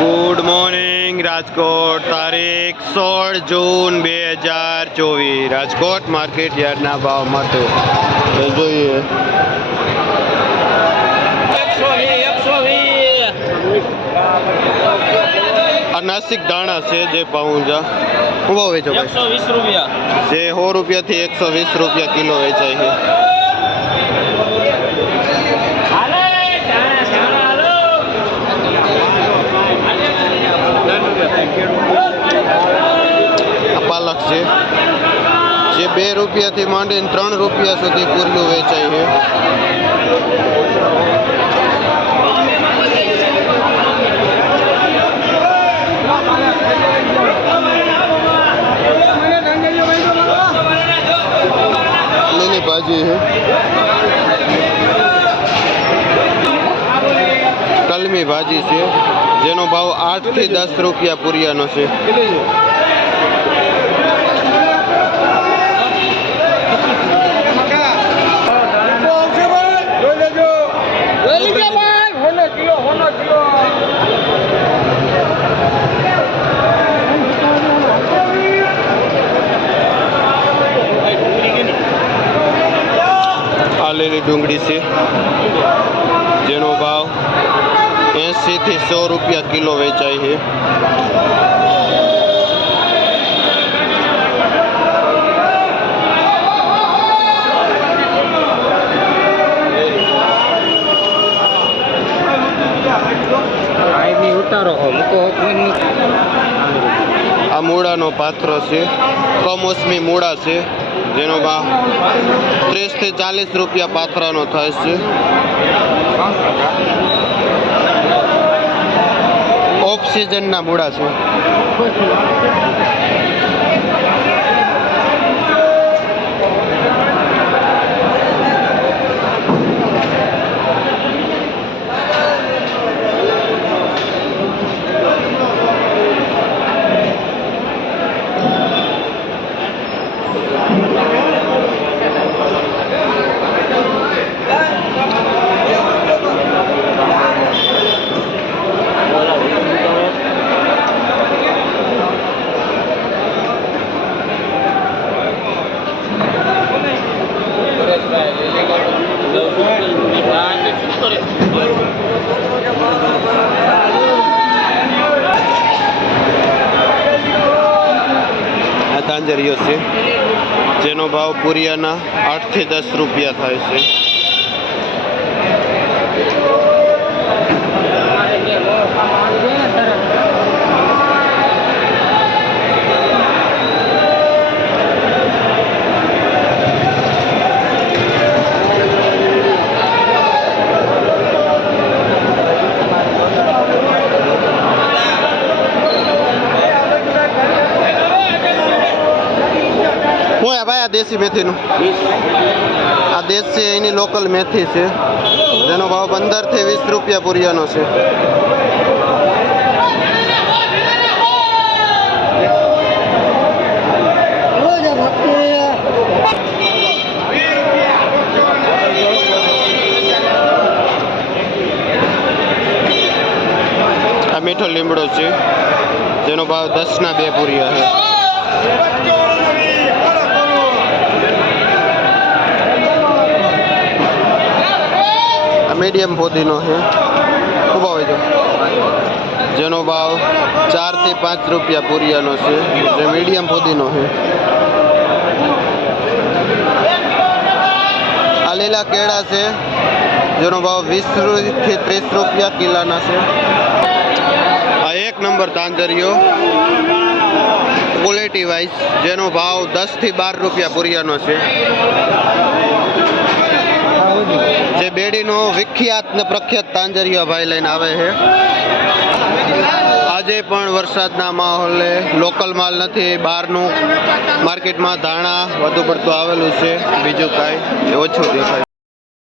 Good morning Rajkot તારીખ સોળ જૂન બે હજાર ચોવીસ રાજકોટ માર્કેટ યાર્ડના ભાવ માટે તો જોઈએ એકસો વીસ એકસો વીસ આ નાસિક દાણા છે જે પાઉંજા હું ભાવ વેચો ભાઈ એકસો વીસ રૂપિયા જે સો રૂપિયાથી એકસો વીસ રૂપિયા કિલો વેચાય છે છે જે બે રૂપિયાથી માંડીને ત્રણ રૂપિયા સુધી પૂર્યું વેચાય છે લીલી ભાજી છે કલમી ભાજી છે જેનો ભાવ આઠ થી દસ રૂપિયા પૂરિયાનો છે ડુંગળી છે જેનો ભાવ એંસી થી સો રૂપિયા કિલો વેચાય છે ઉતારો મૂકો આ મૂળાનો પાત્ર છે કમોસમી મૂળા છે જેનો ભાવ ત્રીસથી ચાલીસ રૂપિયા પાથરાનો થાય છે. ઓફ સિઝનના મૂળા છે. આ છે. જેનો ભાવ પૂરિયાના આઠથી દસ રૂપિયા થાય છે. દેશી મેથીનું. આ દેશી એની લોકલ મેથી છે. જેનો ભાવ પંદરથી વીસ રૂપિયા પૂરિયાનો છે. આ મીઠો લીમડો છે. જેનો ભાવ દસના બે પૂરિયા છે. મીડિયમ ફોદીનો છે. ખૂબ ભાવ છે. જેનો ભાવ ચારથી પાંચ રૂપિયા પૂરિયાનો છે. જે મીડિયમ ફોદીનો છે. આ લીલા કેળા છે. જેનો ભાવ વીસથી ત્રીસ રૂપિયા કિલાના છે. આ એક નંબર તાંજરીઓ. ક્વોલિટી વાઇઝ જેનો ભાવ દસથી બાર રૂપિયા પૂરિયાનો છે. જે બેડીનો વિખ્યાત ને પ્રખ્યાત તાંજરિયા ભાઈ લઈને આવે છે. આજે પણ વરસાદના માહોલે લોકલ માલ નથી, બહારનું માર્કેટમાં ધાણા વધુ પડતું આવેલું છે. બીજું કાંઈ ઓછું દેખાય.